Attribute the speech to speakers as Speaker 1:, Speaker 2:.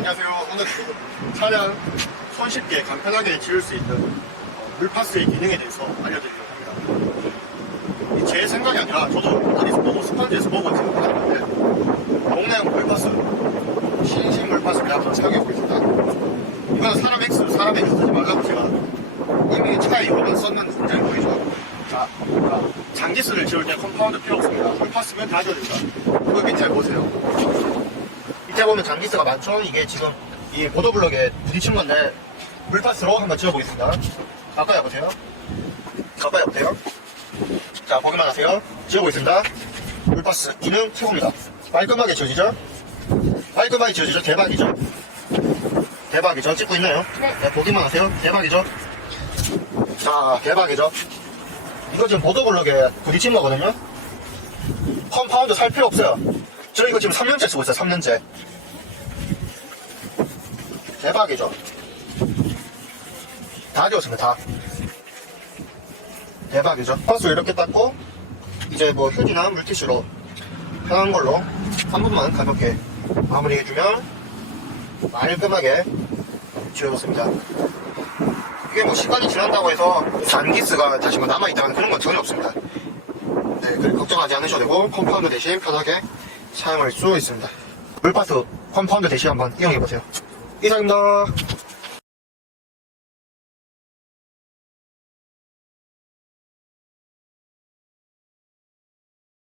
Speaker 1: 안녕하세요. 오늘 차량 손쉽게 간편하게 지을 수 있는 어, 물파스의 기능에 대해서 알려드리려고 합니다. 이제 생각이 아니라 저도 어디서 보고 스펀지에서 보고 지금 하는 건데 동네형 물파스, 신신 물파스 그냥 사용해보고 있습니다. 이거는 사람 X, 사람 X 쓰지 말라고 제가 이미 차에 번 썼는 문제를 보이죠. 자, 자, 장기스를 지을 때 컴파운드 필요 없습니다. 물파스면 다 지어집니다. 이거 밑에 보세요. 보면 장기스가 많죠? 이게 지금 이 보도블럭에 부딪힌 건데 물파스로 한번 지어보겠습니다. 가까이 와보세요. 가까이 와보세요. 자, 보기만 하세요. 지어보겠습니다. 물파스 기능 최고입니다. 깔끔하게 지어지죠? 깔끔하게 지어지죠? 대박이죠? 대박이죠? 찍고 있나요?
Speaker 2: 네.
Speaker 1: 보기만 하세요. 대박이죠? 자, 대박이죠? 이거 지금 보도블럭에 부딪힌 거거든요? 컴파운드 살 필요 없어요. 저 이거 지금 3년째 쓰고 있어요, 3년째. 대박이죠? 다 지웠습니다, 다. 대박이죠? 파스 이렇게 닦고, 이제 뭐 휴지나 물티슈로 편한 걸로 한 번만 가볍게 마무리해주면 깔끔하게 지워졌습니다. 이게 뭐 시간이 지난다고 해서 잔기스가 다시 뭐 남아있다는 그런 건 전혀 없습니다. 네, 그래 걱정하지 않으셔도 되고 컴파운드 대신 편하게 사용할 수 있습니다. 물파스 컴파운드 대신 한번 이용해보세요. 이상입니다.